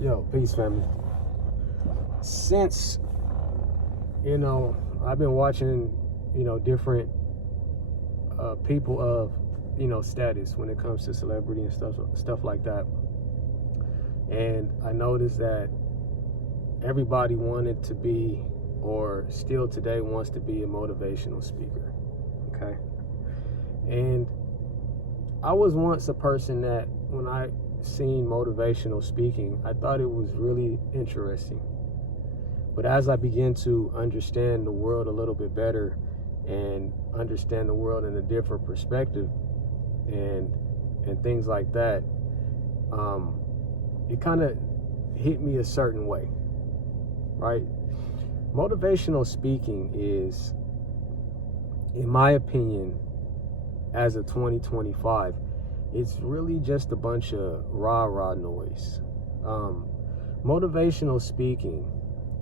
Yo, peace, family. Since, I've been watching, different people of, status when it comes to celebrity and stuff like that. And I noticed that everybody wanted to be, or still today wants to be, a motivational speaker. Okay. And I was once a person that when I seen motivational speaking, I thought it was really interesting. But as I began to understand the world a little bit better and understand the world in a different perspective and things like that, it kind of hit me a certain way, right? Motivational speaking is, in my opinion, as of 2025, it's really just a bunch of rah-rah noise. Motivational speaking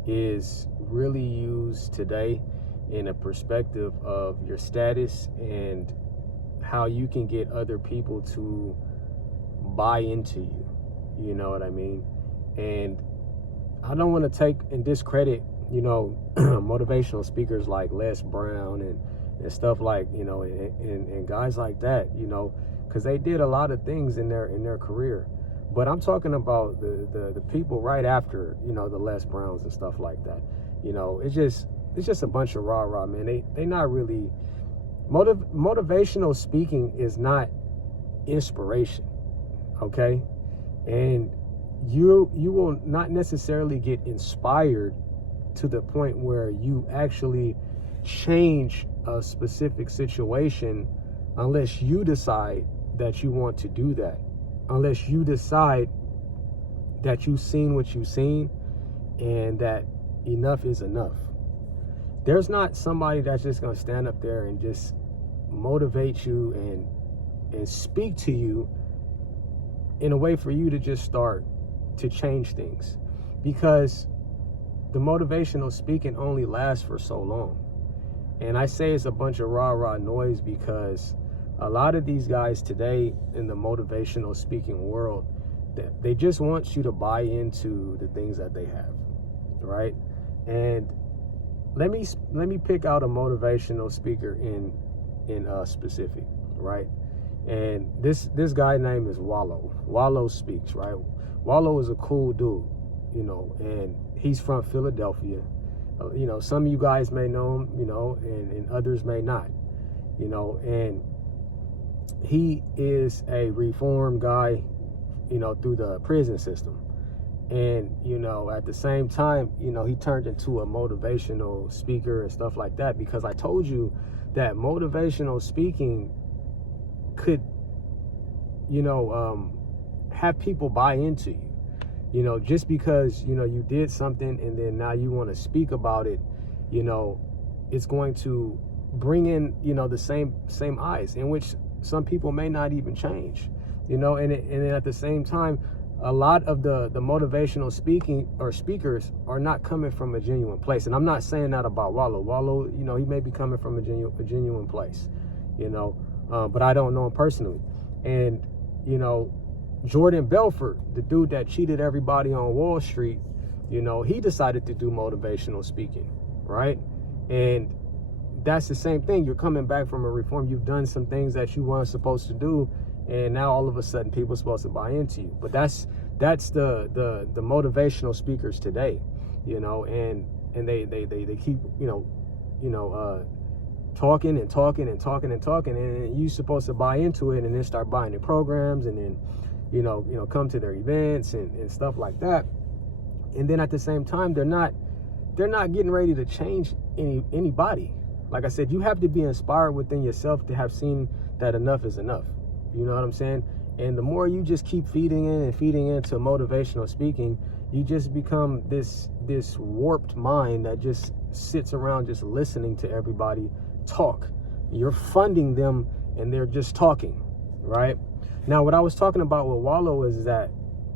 is really used today in a perspective of your status and how you can get other people to buy into you. You know what I mean? And I don't want to take and discredit, motivational speakers like Les Brown and stuff like, and guys like that, because they did a lot of things in their career. But I'm talking about the people right after, the Les Browns and stuff like that. It's just a bunch of rah-rah, man. They not really, motivational speaking is not inspiration, okay? And you will not necessarily get inspired to the point where you actually change a specific situation unless you decide that you want to do that. Unless you decide that you've seen what you've seen and that enough is enough. There's not somebody that's just going to stand up there and just motivate you and speak to you in a way for you to just start to change things. Because the motivational speaking only lasts for so long. And I say it's a bunch of rah-rah noise because a lot of these guys today in the motivational speaking world, they just want you to buy into the things that they have, right? And let me pick out a motivational speaker in specific, right? And this guy name is Wallow. Wallow speaks, right? Wallow is a cool dude, and he's from Philadelphia. Some of you guys may know him, and others may not, and he is a reformed guy, through the prison system. And, at the same time, he turned into a motivational speaker and stuff like that, because I told you that motivational speaking could, have people buy into you, just because, you did something and then now you want to speak about it, it's going to bring in, the same eyes in which some people may not even change, and at the same time, a lot of the motivational speaking or speakers are not coming from a genuine place. And I'm not saying that about Wallow. Wallow, he may be coming from a genuine place, but I don't know him personally. And, Jordan Belfort, the dude that cheated everybody on Wall Street, he decided to do motivational speaking, right? And that's the same thing. You're coming back from a reform. You've done some things that you weren't supposed to do, and now all of a sudden people are supposed to buy into you. But that's the motivational speakers today, and they keep talking and talking and talking and talking, and you're supposed to buy into it and then start buying their programs and then come to their events and stuff like that. And then at the same time, they're not getting ready to change anybody. Like I said, you have to be inspired within yourself to have seen that enough is enough. You know what I'm saying? And the more you just keep feeding into motivational speaking, you just become this warped mind that just sits around just listening to everybody talk. You're funding them and they're just talking, right? Now, what I was talking about with Wallow is that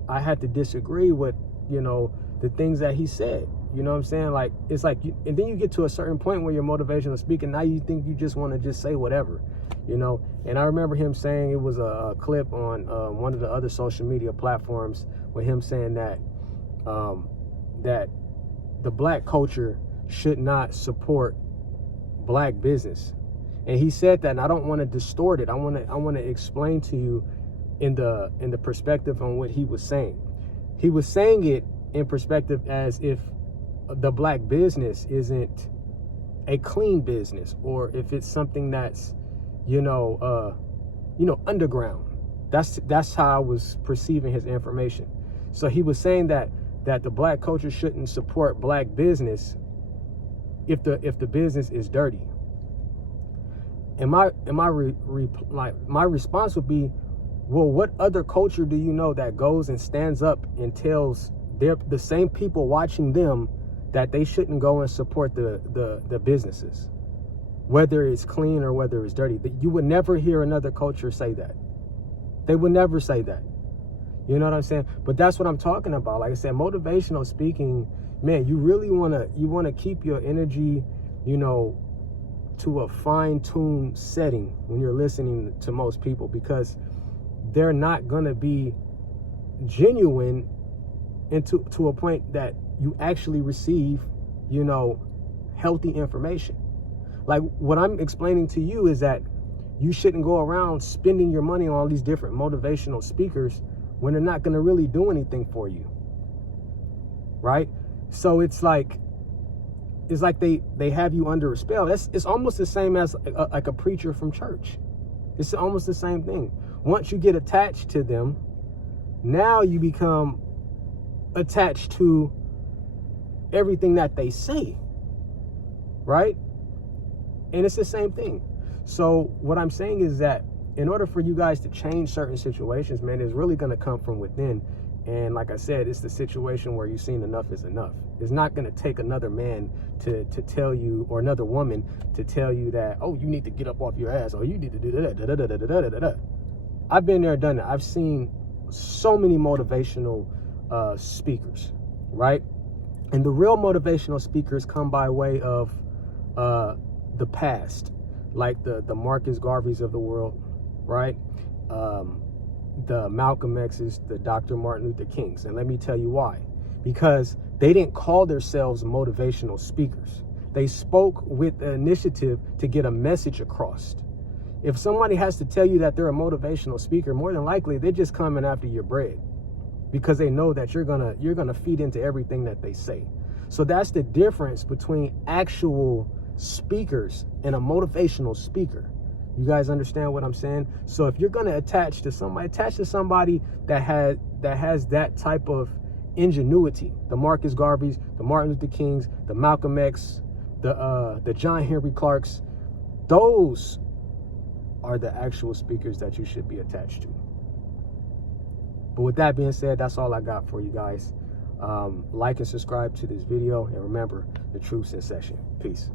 I had to disagree with, the things that he said. You know what I'm saying? Like, it's like, and then you get to a certain point where you're motivational speaking. Now you think you just want to just say whatever, And I remember him saying, it was a clip on one of the other social media platforms with him saying that, that the black culture should not support black business. And he said that, and I don't want to distort it. I want to explain to you in the perspective on what he was saying. He was saying it in perspective as if the black business isn't a clean business, or if it's something that's underground. That's how I was perceiving his information. So he was saying that the black culture shouldn't support black business if the business is dirty. And my response would be, well, what other culture do you know that goes and stands up and tells the same people watching them that they shouldn't go and support the businesses, whether it's clean or whether it's dirty? You would never hear another culture say that. They would never say that. You know what I'm saying? But that's what I'm talking about. Like I said, motivational speaking, man, you really want to keep your energy, to a fine-tuned setting when you're listening to most people, because they're not going to be genuine to a point that you actually receive, healthy information. Like what I'm explaining to you is that you shouldn't go around spending your money on all these different motivational speakers when they're not going to really do anything for you, right? So it's like they have you under a spell. It's almost the same as like a preacher from church. It's almost the same thing. Once you get attached to them, now you become attached to everything that they say, right? And it's the same thing. So what I'm saying is that in order for you guys to change certain situations, man, it's really going to come from within. And like I said, it's the situation where you've seen enough is enough. It's not going to take another man to tell you, or another woman to tell you that, oh, you need to get up off your ass, or you need to do that. I've been there, done it. I've seen so many motivational speakers, right? And the real motivational speakers come by way of the past, like the Marcus Garveys of the world, right? The Malcolm X's, the Dr. Martin Luther Kings. And let me tell you why. Because they didn't call themselves motivational speakers. They spoke with the initiative to get a message across. If somebody has to tell you that they're a motivational speaker, more than likely they're just coming after your bread, because they know that you're gonna feed into everything that they say. So that's the difference between actual speakers and a motivational speaker. You guys understand what I'm saying? So if you're gonna attach to somebody that has that type of ingenuity, the Marcus Garveys, the Martin Luther Kings, the Malcolm X, the John Henry Clarks, those are the actual speakers that you should be attached to. But with that being said, that's all I got for you guys. Like and subscribe to this video, and remember, the truth's in session. Peace.